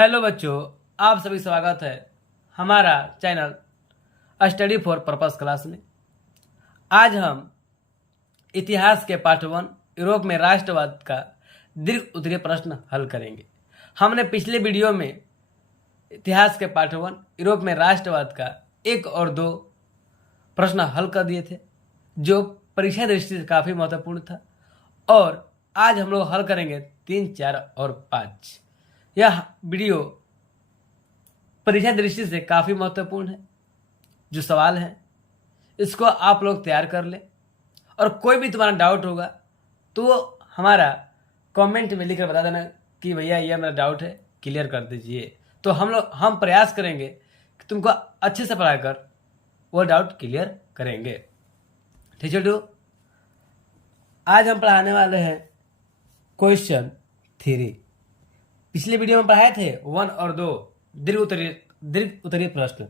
Hello बच्चों, आप सभी स्वागत है हमारा channel study for purpose class में। आज हम इतिहास के पाठ 1 यूरोप में राष्ट्रवाद का दीर्घ उत्तरीय प्रश्न हल करेंगे। हमने पिछले वीडियो में इतिहास के पाठ 1 यूरोप में राष्ट्रवाद का 1 और 2 प्रश्न हल कर दिए थे, जो परीक्षा दृष्टि से काफ़ी महत्वपूर्ण था। और आज हम लोग हल करेंगे 3, 4 और 5। यह वीडियो परीक्षा दृष्टि से काफ़ी महत्वपूर्ण है। जो सवाल है इसको आप लोग तैयार कर लें, और कोई भी तुम्हारा डाउट होगा तो वो हमारा कमेंट में लिखकर बता देना कि भैया यह मेरा डाउट है, क्लियर कर दीजिए। तो हम प्रयास करेंगे कि तुमको अच्छे से पढ़ाकर वो डाउट क्लियर करेंगे। ठीक है, आज हम पढ़ाने वाले हैं क्वेश्चन 3। पिछले वीडियो में पढ़ाए थे 1 और 2 दीर्घ उत्तरीय प्रश्न।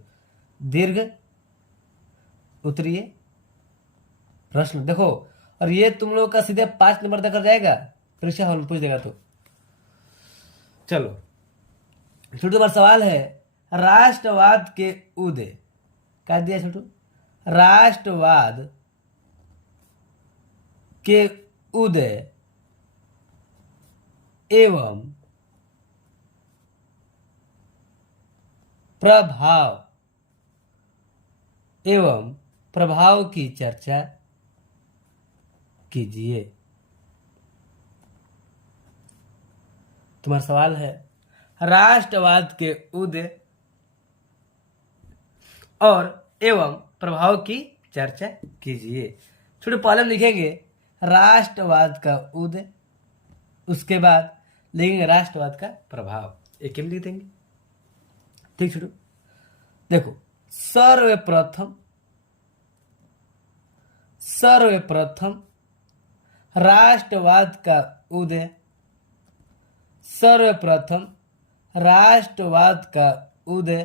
दीर्घ उत्तरीय प्रश्न देखो, और ये तुम लोग का सीधे 5 नंबर तक कर जाएगा, परीक्षा हॉल में पूछ देगा। तो चलो, छोटू तुम्हारा सवाल है, राष्ट्रवाद के उदय। क्या दिया छोटू? राष्ट्रवाद के उदय एवं प्रभाव की चर्चा कीजिए। तुम्हारा सवाल है, राष्ट्रवाद के उदय और एवं प्रभाव की चर्चा कीजिए। छोटे पहले लिखेंगे राष्ट्रवाद का उदय, उसके बाद लिखेंगे राष्ट्रवाद का प्रभाव। एक ही में लिख देंगे। ठीक छोटू, देखो, सर्वप्रथम राष्ट्रवाद का उदय। सर्वप्रथम राष्ट्रवाद का उदय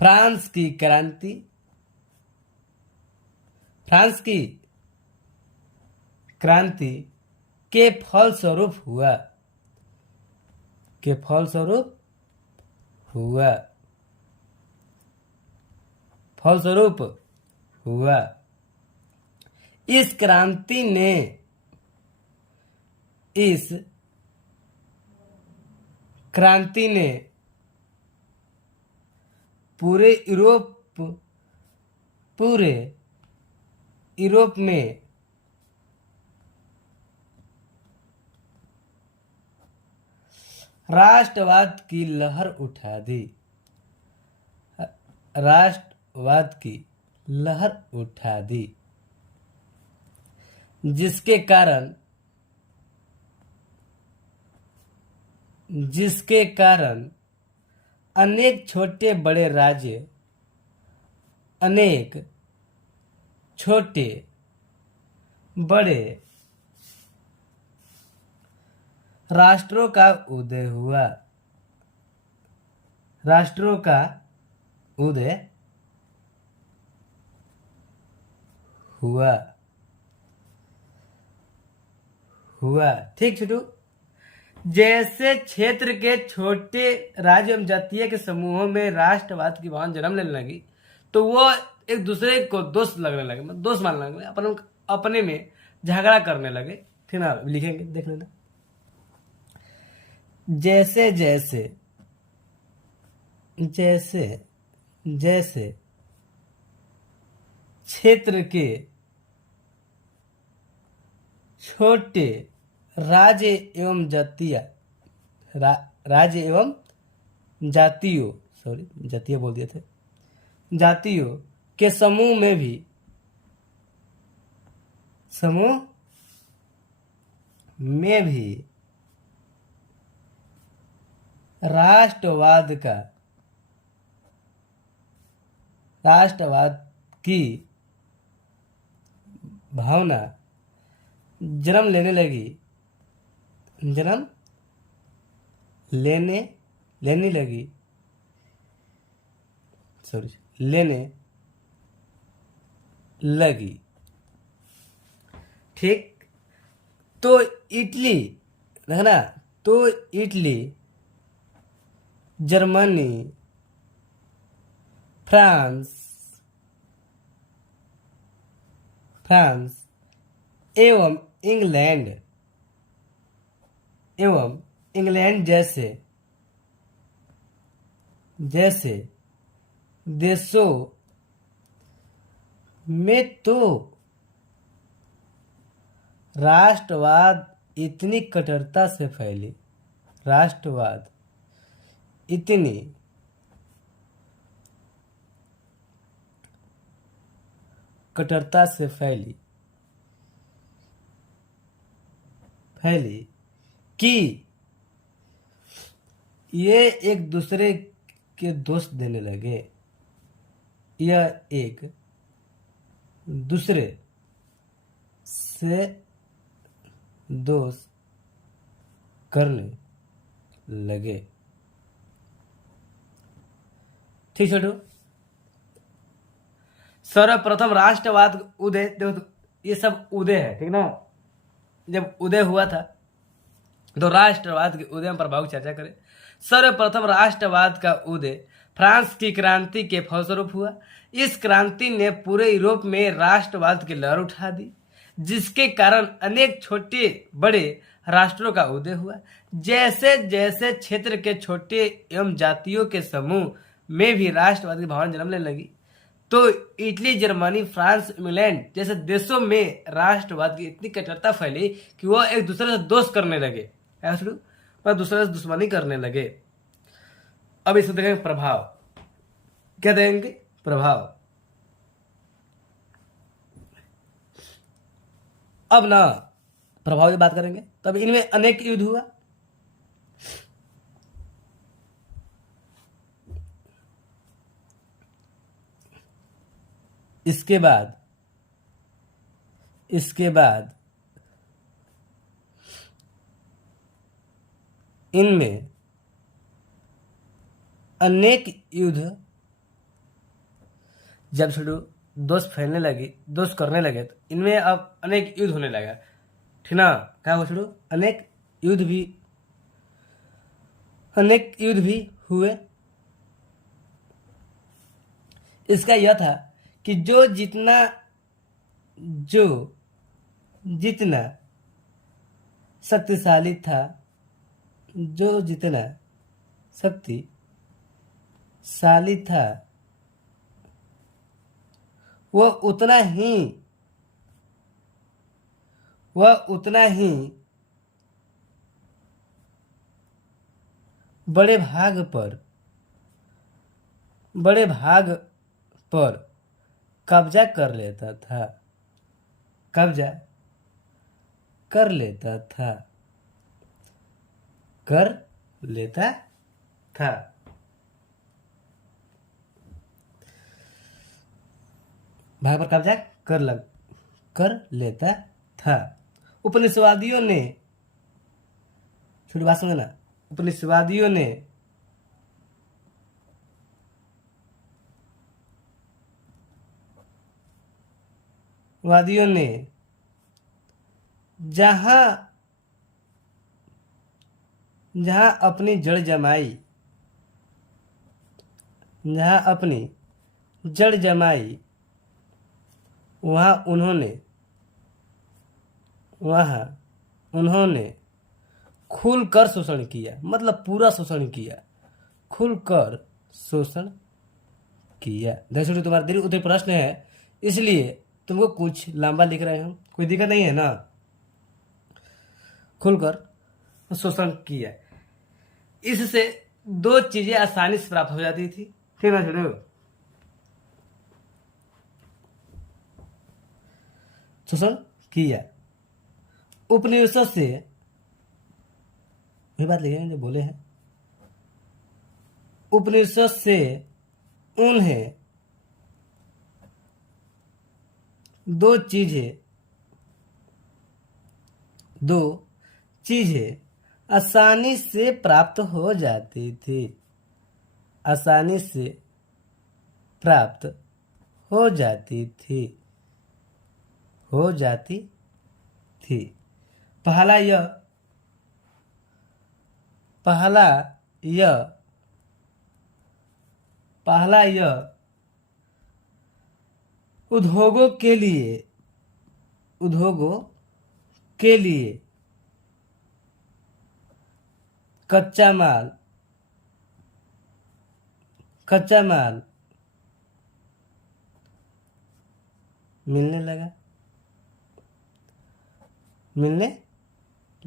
फ्रांस की क्रांति के फलस्वरूप हुआ। इस क्रांति ने पूरे यूरोप में राष्ट्रवाद की लहर उठा दी, जिसके कारण अनेक छोटे बड़े राष्ट्रों का उदय हुआ। ठीक छोटू, जैसे क्षेत्र के छोटे राज्य एवं जातीय के समूहों में राष्ट्रवाद की भावना जन्म लेने लगी, तो वो एक दूसरे को दोस्त लगने लगे, मतलब दोस्त मानने लगे, अपने में झगड़ा करने लगे। फिर ना लिखेंगे, देख लेना। जैसे क्षेत्र के छोटे राज्य एवं जातियों के समूह में भी राष्ट्रवाद की भावना जन्म लेने लगी। ठीक, तो इटली है ना, तो इटली, जर्मनी, फ्रांस एवं इंग्लैंड जैसे देशों में तो राष्ट्रवाद इतनी कट्टरता से फैली कि ये एक दूसरे के दोष देने लगे। यह एक दूसरे से दोष करने लगे। ठीक छोटू, सर्वप्रथम राष्ट्रवाद उदय, देखो ये सब उदय है, ठीक ना। जब उदय हुआ था तो राष्ट्रवाद के उदय पर बहुत चर्चा करें। सर्वप्रथम राष्ट्रवाद का उदय फ्रांस की क्रांति के फलस्वरूप हुआ। इस क्रांति ने पूरे यूरोप में राष्ट्रवाद की लहर उठा दी, जिसके कारण अनेक छोटे बड़े राष्ट्रों का उदय हुआ। जैसे जैसे क्षेत्र के छोटे एवं जातियों के समूह में भी राष्ट्रवाद की भावना जन्म लेने लगी, तो इटली, जर्मनी, फ्रांस, इंग्लैंड जैसे देशों में राष्ट्रवाद की इतनी कट्टरता फैली कि वह एक दूसरे से दोष करने लगे, पर दूसरे से दुश्मनी करने लगे। अब इसको देखेंगे प्रभाव। क्या देंगे? प्रभाव। अब ना प्रभाव की बात करेंगे, तब इनमें अनेक युद्ध हुआ। इसके बाद इनमें अनेक युद्ध, जब छोड़ो दोष फैलने लगी, दोष करने लगे, तो इनमें अब अनेक युद्ध होने लगा, ठीक ना। क्या हो छोड़ो, अनेक युद्ध भी हुए। इसका यह था कि जो जितना शक्तिशाली था, वह उतना ही बड़े भाग पर कब्जा कर लेता था। भाग पर कब्जा कर लेता था। उपनिवेशवादियों ने, छोटी बात समझना, उपनिवेशवादियों ने जहां अपनी जड़ जमाई, वहां उन्होंने खुलकर शोषण किया, मतलब पूरा शोषण किया, खुलकर शोषण किया। दर्शकों, तुम्हारा दीर्घ उत्तर प्रश्न है, इसलिए तुमको कुछ लंबा लिख रहे हो, कोई दिक्कत नहीं है ना। खुलकर शोषण किया, इससे दो चीजें आसानी से प्राप्त हो जाती थी, ठीक ना छोड़ो। शोषण किया, उपनिवेशों से, वही बात लिखेंगे जो बोले हैं, उपनिवेशों से उन्हें दो चीजें आसानी से प्राप्त हो जाती थी, पहला यह पहला यह उद्योगों के लिए कच्चा माल मिलने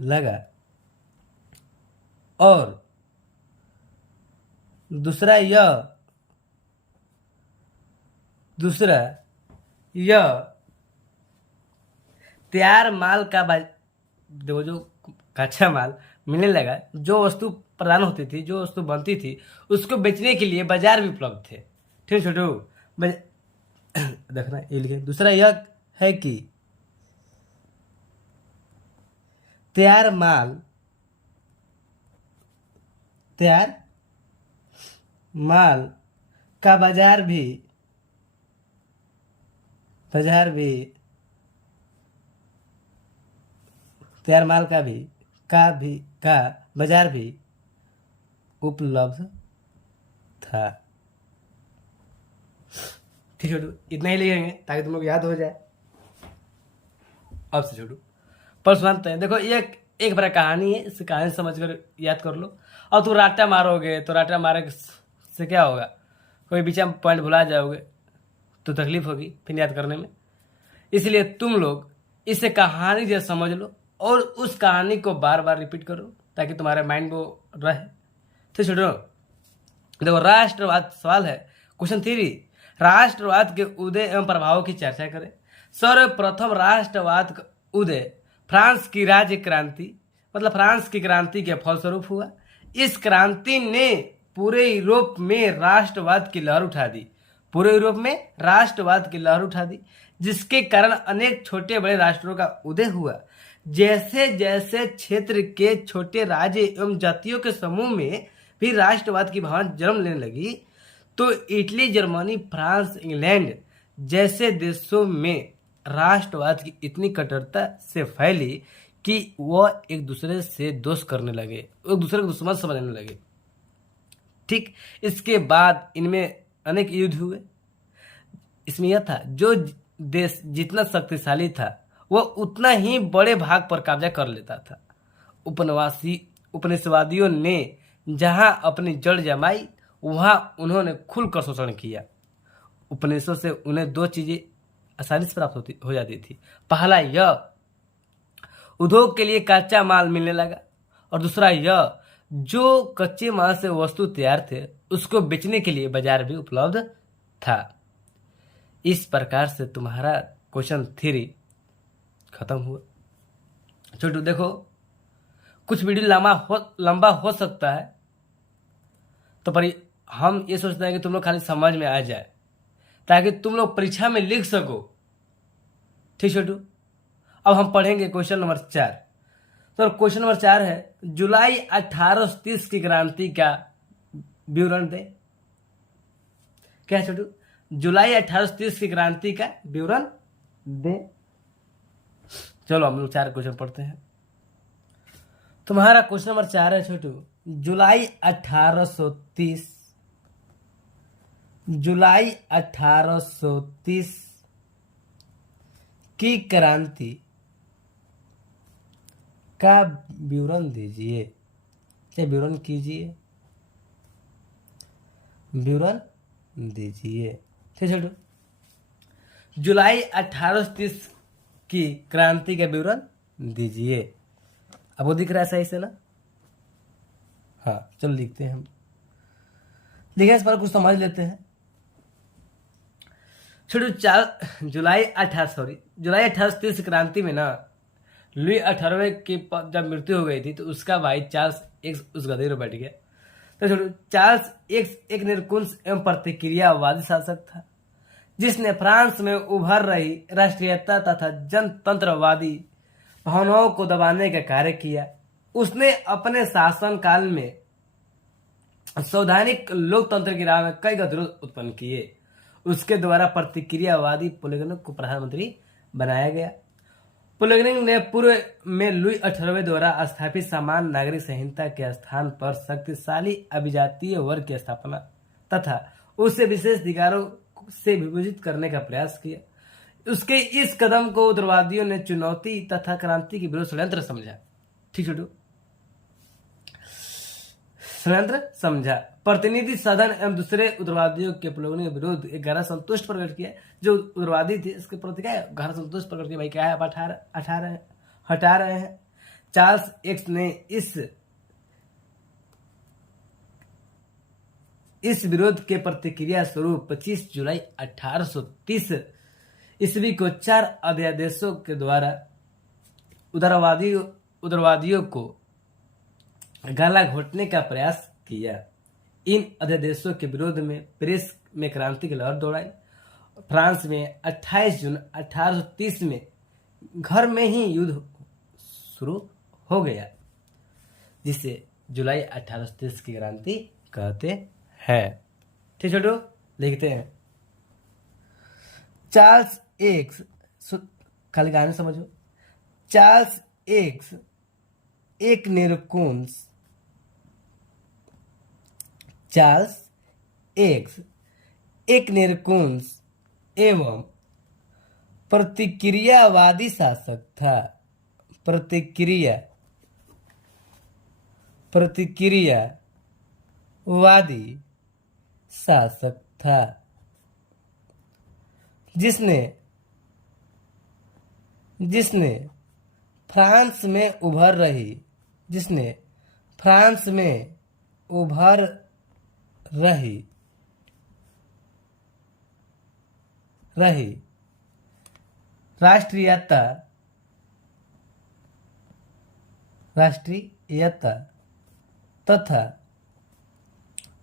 लगा और दूसरा यह तैयार माल का देखो, जो कच्चा माल मिलने लगा, जो वस्तु प्रदान होती थी, जो वस्तु बनती थी, उसको बेचने के लिए बाजार भी उपलब्ध थे। ठीक छोटू, देखना ये लिखे। दूसरा यह है कि तैयार माल का बाजार भी तैयार माल का बाजार भी उपलब्ध था। ठीक है, इतना ही लिखेंगे ताकि तुम लोग याद हो जाए। अब से छोटू पर सुनाते हैं। देखो, एक बार कहानी है, इस कहानी समझ कर याद कर लो। और तू राटा मारोगे तो राटा मारे से क्या होगा, कोई बीच में पॉइंट भुला जाओगे तो तकलीफ होगी फिर याद करने में। इसलिए तुम लोग इसे कहानी जैसे समझ लो और उस कहानी को बार बार रिपीट करो ताकि तुम्हारे माइंड को रहे। तो छोड़ो, देखो राष्ट्रवाद सवाल है, क्वेश्चन 3। राष्ट्रवाद के उदय एवं प्रभाव की चर्चा करें। सर्वप्रथम राष्ट्रवाद का उदय फ्रांस की राज्य क्रांति मतलब फ्रांस की क्रांति के फलस्वरूप हुआ। इस क्रांति ने पूरे यूरोप में राष्ट्रवाद की लहर उठा दी, जिसके कारण अनेक छोटे बड़े राष्ट्रों का उदय हुआ। जैसे जैसे क्षेत्र के छोटे राज्य एवं जातियों के समूह में भी राष्ट्रवाद की भावना जन्म लेने लगी, तो इटली, जर्मनी, फ्रांस, इंग्लैंड जैसे देशों में राष्ट्रवाद की इतनी कट्टरता से फैली कि वह एक दूसरे से दोष करने लगे, एक दूसरे को दुश्मन समझने लगे। ठीक, इसके बाद इनमें अनेक युद्ध हुए। इसमें यह था, जो देश जितना शक्तिशाली था वह उतना ही बड़े भाग पर कब्जा कर लेता था। उपनिवेशवादियों ने जहां अपनी जड़ जमाई वहां उन्होंने खुलकर शोषण किया। उपनिवेशों से उन्हें 2 चीजें आसानी से प्राप्त हो जाती थी। पहला, यह उद्योग के लिए कच्चा माल मिलने लगा और दूसरा यह, जो कच्चे माल से वस्तु तैयार थे उसको बेचने के लिए बाजार भी उपलब्ध था। इस प्रकार से तुम्हारा क्वेश्चन 3 खत्म हुआ। छोटू देखो, कुछ वीडियो लंबा हो सकता है, तो पर हम ये सोचते हैं कि तुम लोग खाली समझ में आ जाए ताकि तुम लोग परीक्षा में लिख सको। ठीक छोटू, अब हम पढ़ेंगे क्वेश्चन नंबर 4। तो क्वेश्चन नंबर 4 है, जुलाई 1830 की क्रांति का विवरण दे। क्या है छोटू? जुलाई 1830 की क्रांति का विवरण दे। चलो हम लोग 4 क्वेश्चन पढ़ते हैं। तुम्हारा क्वेश्चन नंबर 4 है छोटू, जुलाई 1830 की क्रांति का विवरण दीजिए। क्या विवरण कीजिए, विवरण दीजिए। ठीक छोटू, जुलाई 1830 की क्रांति का विवरण दीजिए। अब वो दिख रहा है सही से ना? हाँ चलो लिखते हैं हम। लिखे इस पर कुछ समझ लेते हैं। छोटू जुलाई 1830 क्रांति में ना लुई 18वें की जब मृत्यु हो गई थी तो उसका भाई चार्ल्स एक उस गद्दी पर बैठ गया। तो छोटू चार्ल्स एक निरंकुश एवं प्रतिक्रियावादी शासक था जिसने फ्रांस में उभर रही राष्ट्रीयता तथा जनतंत्रवादी भावनाओं को दबाने का कार्य किया। उसने अपने शासन काल में संवैधानिक लोकतंत्र की राह में कई गतिरोध उत्पन्न किए। उसके द्वारा प्रतिक्रियावादी पोलिगनक को प्रधानमंत्री बनाया गया पुलकिंग ने पूर्व में लुई 18वें द्वारा स्थापित सामान्य नागरिक संहिता के स्थान पर शक्तिशाली अभिजातीय वर्ग की स्थापना तथा उसे विशेष अधिकारों से विभजित करने का प्रयास किया। उसके इस कदम को उग्रवादियों ने चुनौती तथा क्रांति के विरोध षड्यंत्र समझा। ठीक छोटू, षड्यंत्र समझा। प्रतिनिधि सदन एवं दूसरे उग्रवादियों के पुलकिंग के विरुद्ध एक गहरा संतुष्ट प्रकट किया। जो उग्रवादी थे इसके प्रति क्या है, गहरा संतुष्ट प्रकट किया। भाई क्या है, आप हटा रहे हैं। चार्ल्स एक्स ने इस विरोध के प्रतिक्रिया स्वरूप 25 जुलाई 1830 ईस्वी को 4 अध्यादेशों के द्वारा उग्रवादियों को गला घोटने का प्रयास किया। इन अध्यादेशों के विरोध में प्रेस में क्रांति की लहर दौड़ाई। फ्रांस में 28 जून 1830 में घर में ही युद्ध शुरू हो गया, जिसे जुलाई 1830 की क्रांति कहते हैं। ठीक छोटो, लिखते हैं। चार्ल्स एक्स, खाली गाने समझो। चार्ल्स एक्स एक निरंकुश चार्ल्स एक्स एक निरंकुश एवं प्रतिक्रियावादी शासक था। प्रतिक्रियावादी शासक था जिसने फ्रांस में उभर रही राष्ट्रीयता तथा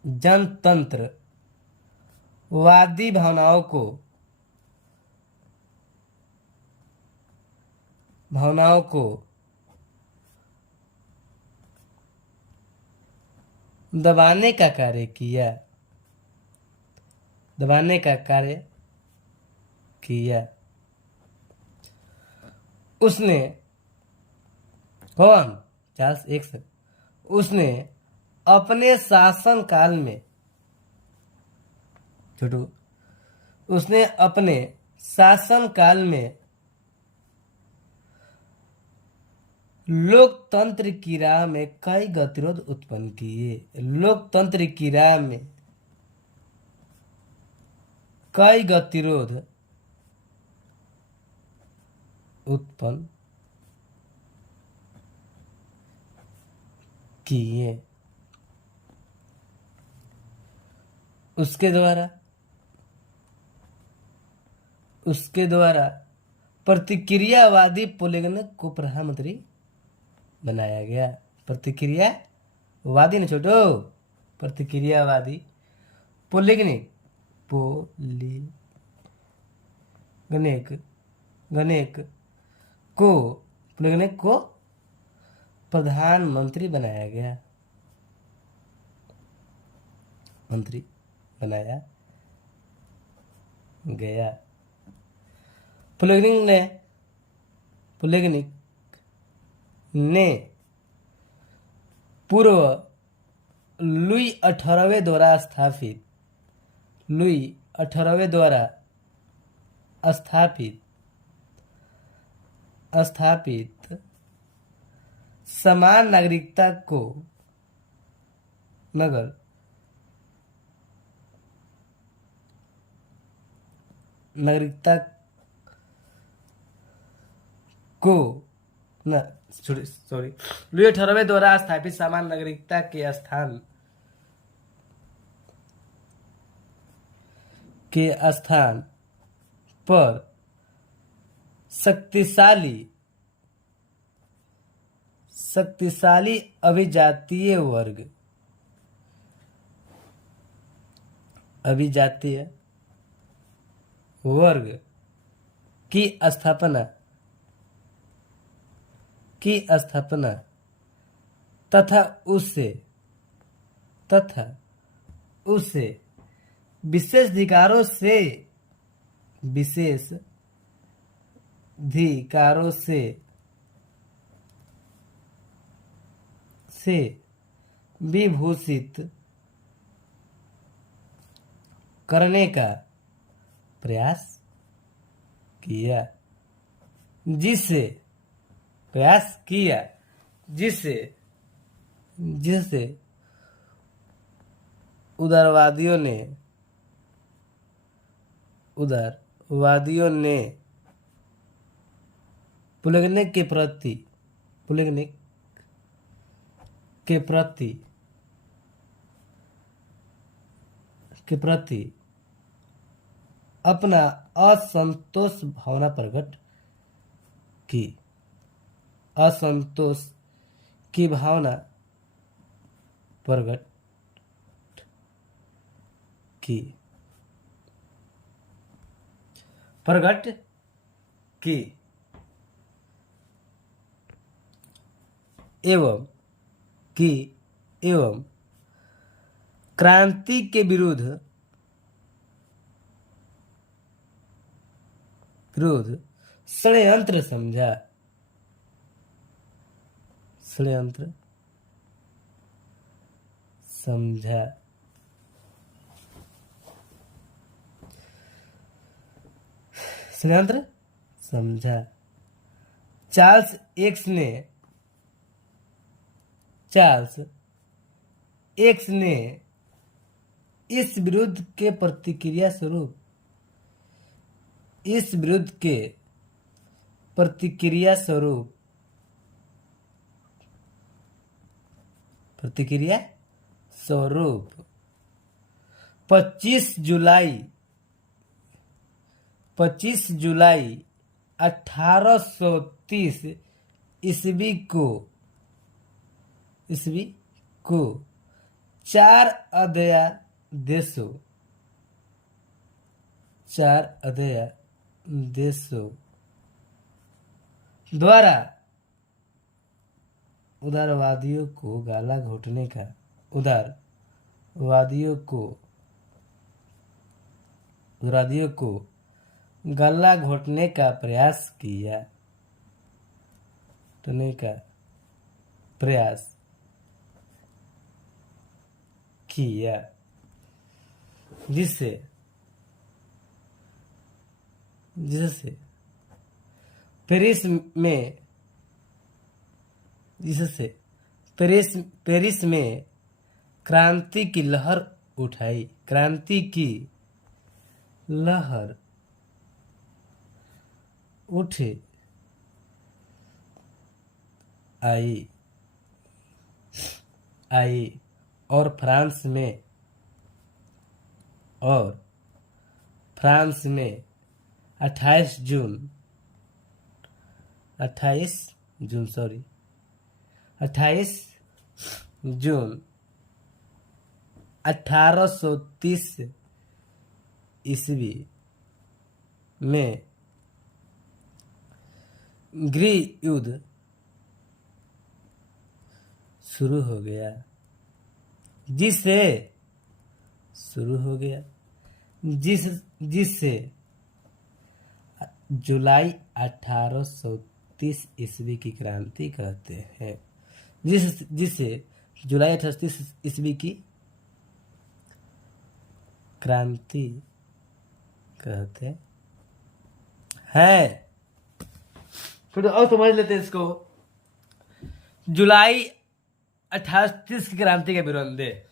जनतंत्रवादी भावनाओं को दबाने का कार्य किया। उसने कौन? Charles x. उसने अपने शासनकाल में लोकतंत्र की राह में कई गतिरोध उत्पन्न किए। उसके द्वारा प्रतिक्रियावादी पुलकिंग को प्रधानमंत्री बनाया गया। प्रतिक्रियावादी न छोटो, प्रतिक्रियावादी पुलकिंग को प्रधानमंत्री बनाया गया। पुलकिंग ने पूर्व लुई 18वें द्वारा स्थापित समान नागरिकता लुई 18वें द्वारा स्थापित समान नागरिकता के स्थान पर शक्तिशाली अभिजातीय वर्ग की स्थापना तथा उसे विशेष अधिकारों से विभूषित करने का प्रयास किया, जिससे उदारवादियों ने प्लेटनिक के प्रति अपना असंतोष भावना प्रकट की एवं क्रांति के विरुद्ध षड्यंत्र समझा। चार्ल्स एक्स ने इस विरोध के प्रतिक्रिया स्वरूप 25 जुलाई 1830 ईस्वी को 4 अध्यादेशों द्वारा उदारवादियों को गला घोटने का प्रयास किया, जिससे पेरिस में क्रांति की लहर आई और फ्रांस में 28 जून 1830 ईस्वी में गृह युद्ध शुरू हो गया, जिससे जुलाई 1830 ईस्वी की क्रांति कहते हैं, जिसे जुलाई 1830 ईस्वी की क्रांति कहते हैं। फिर और समझ लेते हैं इसको। जुलाई 1830 की क्रांति का विरोध दे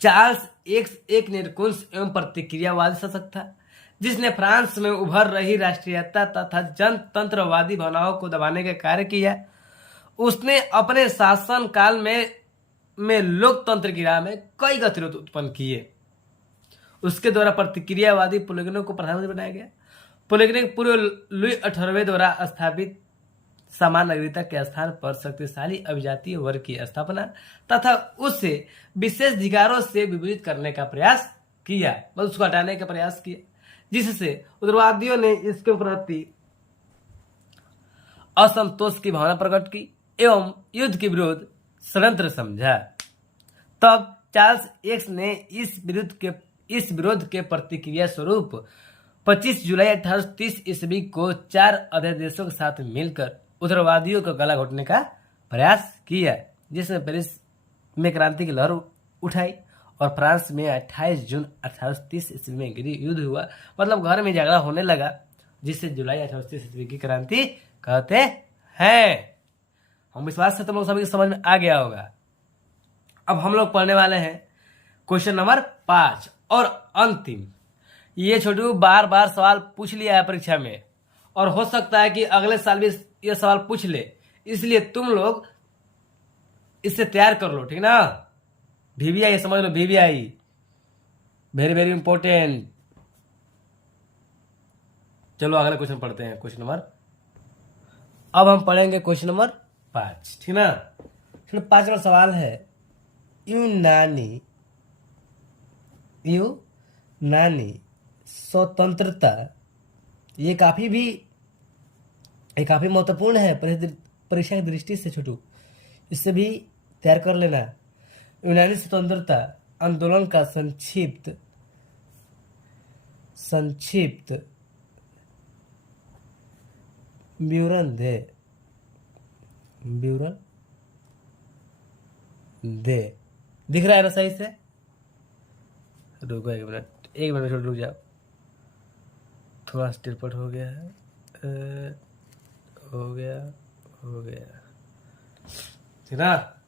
चार्ल्स एक निरंकुश एवं प्रतिक्रियावादी शासक था, जिसने फ्रांस में उभर रही राष्ट्रीयता तथा जनतंत्रवादी भावनाओं को दबाने का कार्य किया। उसने अपने शासन काल में लोकतंत्र की राह में कई गतिरोध उत्पन्न किए। उसके द्वारा प्रतिक्रियावादी प्लेटनिक को प्रधानमंत्री बनाया गया। प्लेटनिक पूर्व लुई 18वें द्वारा स्थापित समान नागरिकता के स्थान पर शक्तिशाली अभिजातीय वर्ग की स्थापना तथा उससे विशेष अधिकारों से विभूषित करने का प्रयास किया, मतलब उसको हटाने का प्रयास किया, जिससे उग्रवादियों ने इसके प्रति असंतोष की भावना प्रकट की एवं युद्ध के विरोध षड्यंत्र समझा। तब चार्ल्स एक्स ने इस विरोध के प्रतिक्रिया स्वरूप 25 जुलाई 1830 ईस्वी को 4 अधे देशों के साथ मिलकर उग्रवादियों को गला घोटने का प्रयास किया, जिसमें पेरिस में क्रांति की लहर उठाई और फ्रांस में 28 जून 1830 ईस्वी में गृह युद्ध हुआ। मतलब घर में झगड़ा होने लगा, जिसे जुलाई 1830 ईस्वी की क्रांति कहते हैं। हम विश्वास से तुम लोग सभी समझ में आ गया होगा। अब हम लोग पढ़ने वाले हैं क्वेश्चन नंबर 5 और अंतिम। ये छोटू बार बार सवाल पूछ लिया है परीक्षा में, और हो सकता है कि अगले साल भी ये सवाल पूछ ले, इसलिए तुम लोग इससे तैयार कर लो, ठीक ना। VVI समझ लो, VVI वेरी वेरी इंपॉर्टेंट। चलो अगला क्वेश्चन पढ़ते हैं, क्वेश्चन नंबर। अब हम पढ़ेंगे क्वेश्चन नंबर 5, ठीक ना। चलो 5 नंबर सवाल है, यूनानी स्वतंत्रता, ये काफी महत्वपूर्ण है परीक्षा की दृष्टि से छोटू, इससे भी तैयार कर लेना। यूनानी स्वतंत्रता आंदोलन का संक्षिप्त विवरण दे। दिख रहा है ना सही से? रुको 1 मिनट छोड़, रुक जाओ, थोड़ा स्टिरपट हो गया है। हो गया ठीक ना।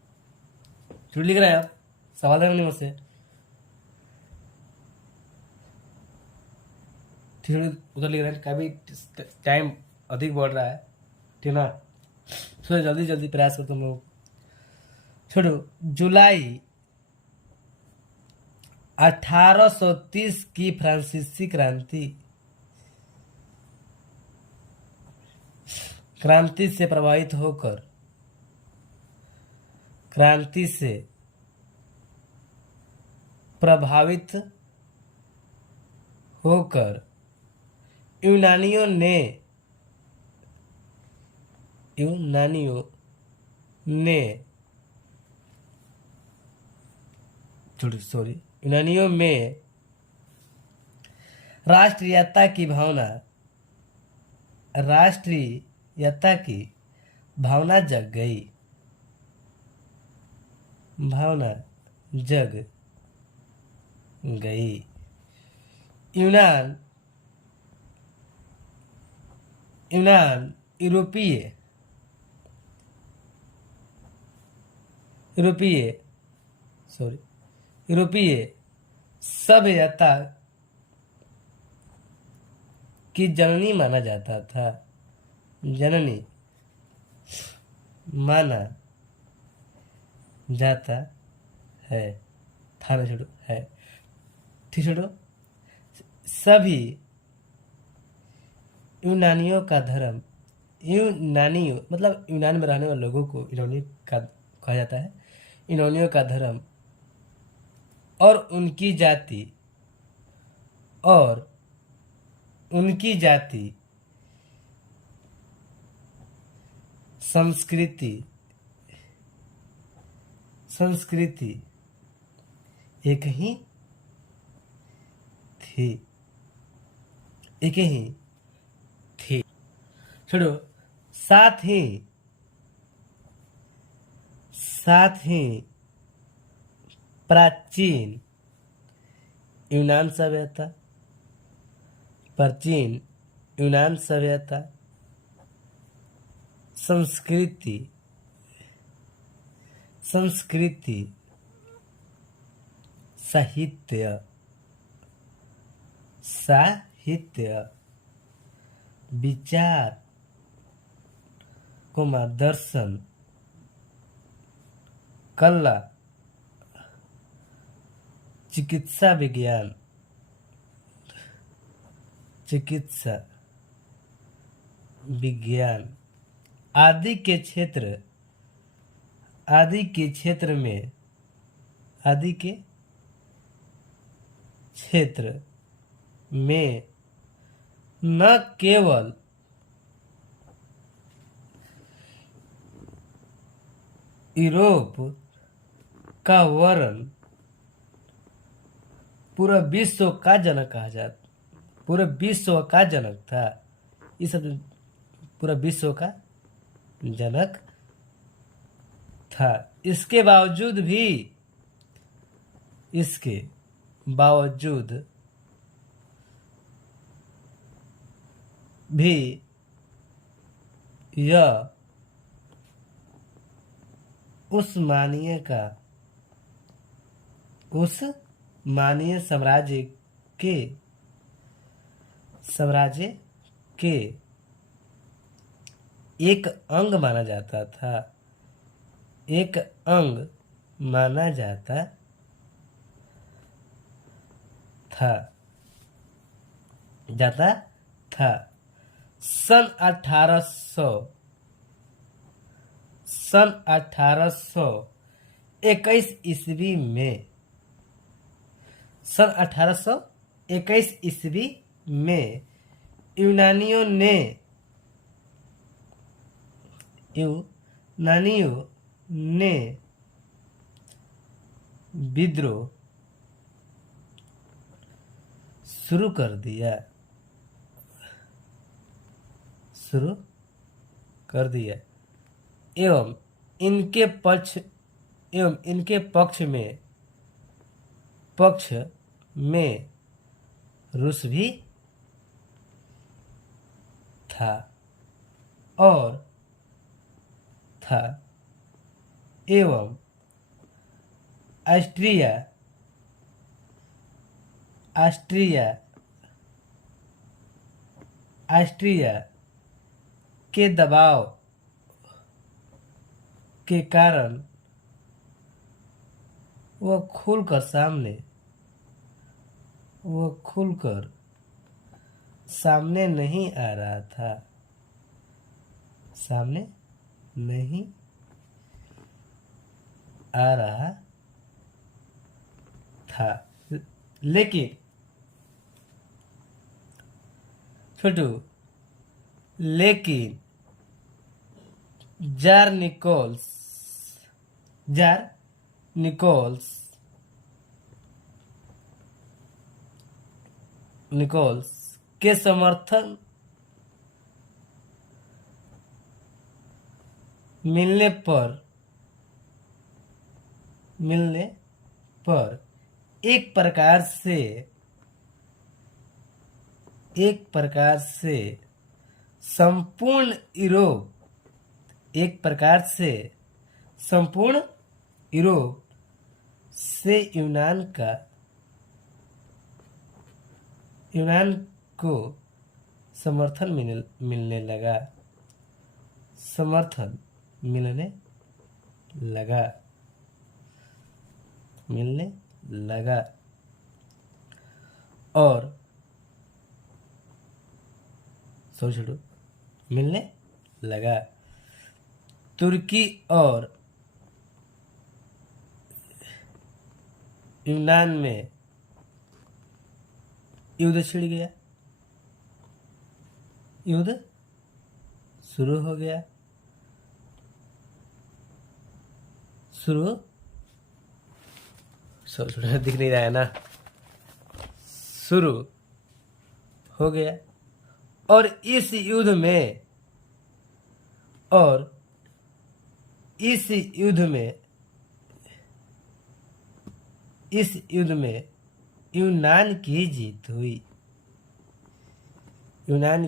छोड़ लिख रहे हैं आप, सवाल है नहीं मुझसे, ठीक, उधर लिख रहे हैं। काफी टाइम अधिक बढ़ रहा है, ठीक ना। थोड़ा जल्दी प्रयास करो तुम लोग। छोड़ो, जुलाई 1830 की फ्रांसीसी क्रांति से प्रभावित होकर यूनानियों में राष्ट्रीयता की भावना जग गई। यूनान यूरोपीय सभ्यता की जननी माना जाता था। छोड़ो, सभी यूनानियों मतलब यूनान में रहने वाले लोगों को यूनानी का कहा जाता है। यूनानियों का धर्म और उनकी जाति संस्कृति एक ही थी। छोड़ो, साथ ही प्राचीन यूनान सभ्यता संस्कृति साहित्य विचार दर्शन कला चिकित्सा विज्ञान आदि के क्षेत्र में न केवल यूरोप का वरन पूरा विश्व का जनक कहा पूरे विश्व का जनक था। इस शब्द पूरा विश्व का जनक था। इसके बावजूद भी यह उस्मानीय साम्राज्य के एक अंग माना जाता था। सन 1821 ईस्वी में यूनानियों ने विद्रोह शुरू कर दिया एवं इनके पक्ष में रूस भी था एवं ऑस्ट्रिया के दबाव के कारण वह खुलकर सामने नहीं आ रहा था। लेकिन जार निकोल्स के समर्थन मिलने पर एक प्रकार से संपूर्ण यूरोप से यूनान को समर्थन मिलने लगा और मिलने लगा। तुर्की और यूनान में युद्ध छिड़ गया। युद्ध शुरू हो गया। दिख नहीं रहा है ना। शुरू हो गया और इस युद्ध में यूनान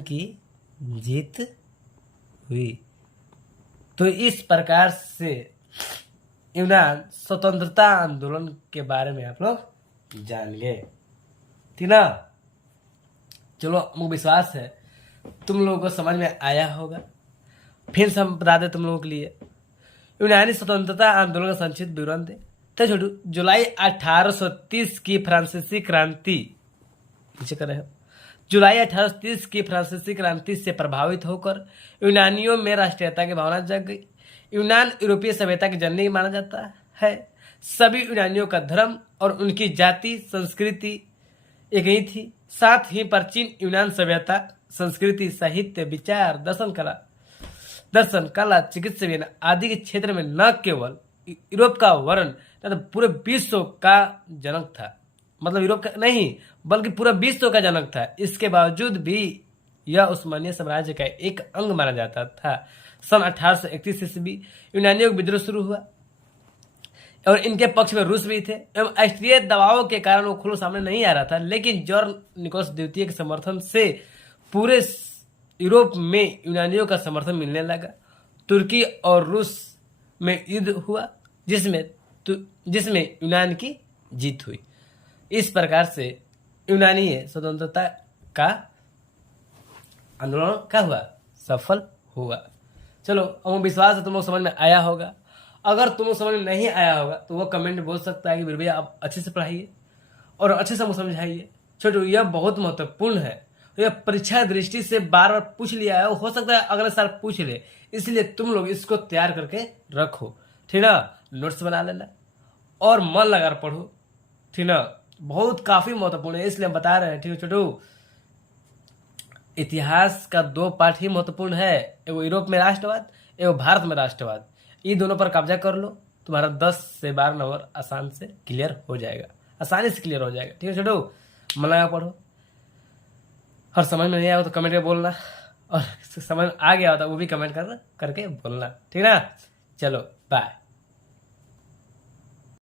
की जीत हुई। तो इस प्रकार से यूनान स्वतंत्रता आंदोलन के बारे में आप लोग जान गए, ठीक ना। चलो, मुझे विश्वास है तुम लोगों को समझ में आया होगा। फिर से हम बता दें तुम लोगों के लिए। यूनानी स्वतंत्रता आंदोलन का संक्षिप्त विवरण दे तो छोटू। जुलाई 1830 की फ्रांसीसी क्रांति जुलाई 1830 की फ्रांसीसी क्रांति से प्रभावित होकर यूनानियों में राष्ट्रीयता की भावना जग गई। यूनान यूरोपीय सभ्यता की जननी माना जाता है। सभी यूनानियों का धर्म और उनकी जाति संस्कृति एक ही थी। साथ ही प्राचीन यूनान सभ्यता, संस्कृति, साहित्य, विचार, दर्शन, कला, चिकित्सा विज्ञान आदि के क्षेत्र में न केवल यूरोप का वर्ण तो पूरे विश्व का जनक था। मतलब यूरोप का नहीं बल्कि पूरा विश्व का जनक था। इसके बावजूद भी यह उस्मानिया साम्राज्य का एक अंग माना जाता था। सन 1831 ईस्वी यूनानियों का विद्रोह शुरू हुआ और इनके पक्ष में रूस भी थे एवं राष्ट्रीय दबावों के कारण वो खुद सामने नहीं आ रहा था। लेकिन जॉर्ज निकोलस द्वितीय के समर्थन से पूरे यूरोप में यूनानियों का समर्थन मिलने लगा। तुर्की और रूस में युद्ध हुआ जिसमें यूनान की जीत हुई। इस प्रकार से यूनानी स्वतंत्रता का आंदोलन क्या हुआ, सफल हुआ। चलो हमें विश्वास है तुम लोग समझ में आया होगा। अगर तुम लोग समझ में नहीं आया होगा तो वो कमेंट बोल सकता है कि मेरे भैया आप अच्छे से पढ़ाइए और अच्छे से समझाइए। छोटू यह बहुत महत्वपूर्ण है, यह परीक्षा दृष्टि से बार बार पूछ लिया है, हो सकता है अगले साल पूछ ले, इसलिए तुम लोग इसको तैयार करके रखो, ठीक ना। नोट्स बना लेना और मन लगा पढ़ो, ठीक ना। बहुत काफी महत्वपूर्ण है इसलिए हम बता रहे हैं, ठीक है छोटू। इतिहास का 2 पार्ट ही महत्वपूर्ण है, एगो यूरोप में राष्ट्रवाद, एगो भारत में राष्ट्रवाद। ये दोनों पर कब्जा कर लो, तुम्हारा 10 से 12 नंबर आसान से क्लियर हो जाएगा, आसानी से क्लियर हो जाएगा, ठीक है छोटू। मन लगा पढ़ो और समझ में नहीं आया तो कमेंट में बोलना, और समझ आ गया होता वो भी कमेंट करके बोलना, ठीक है ना। चलो बाय।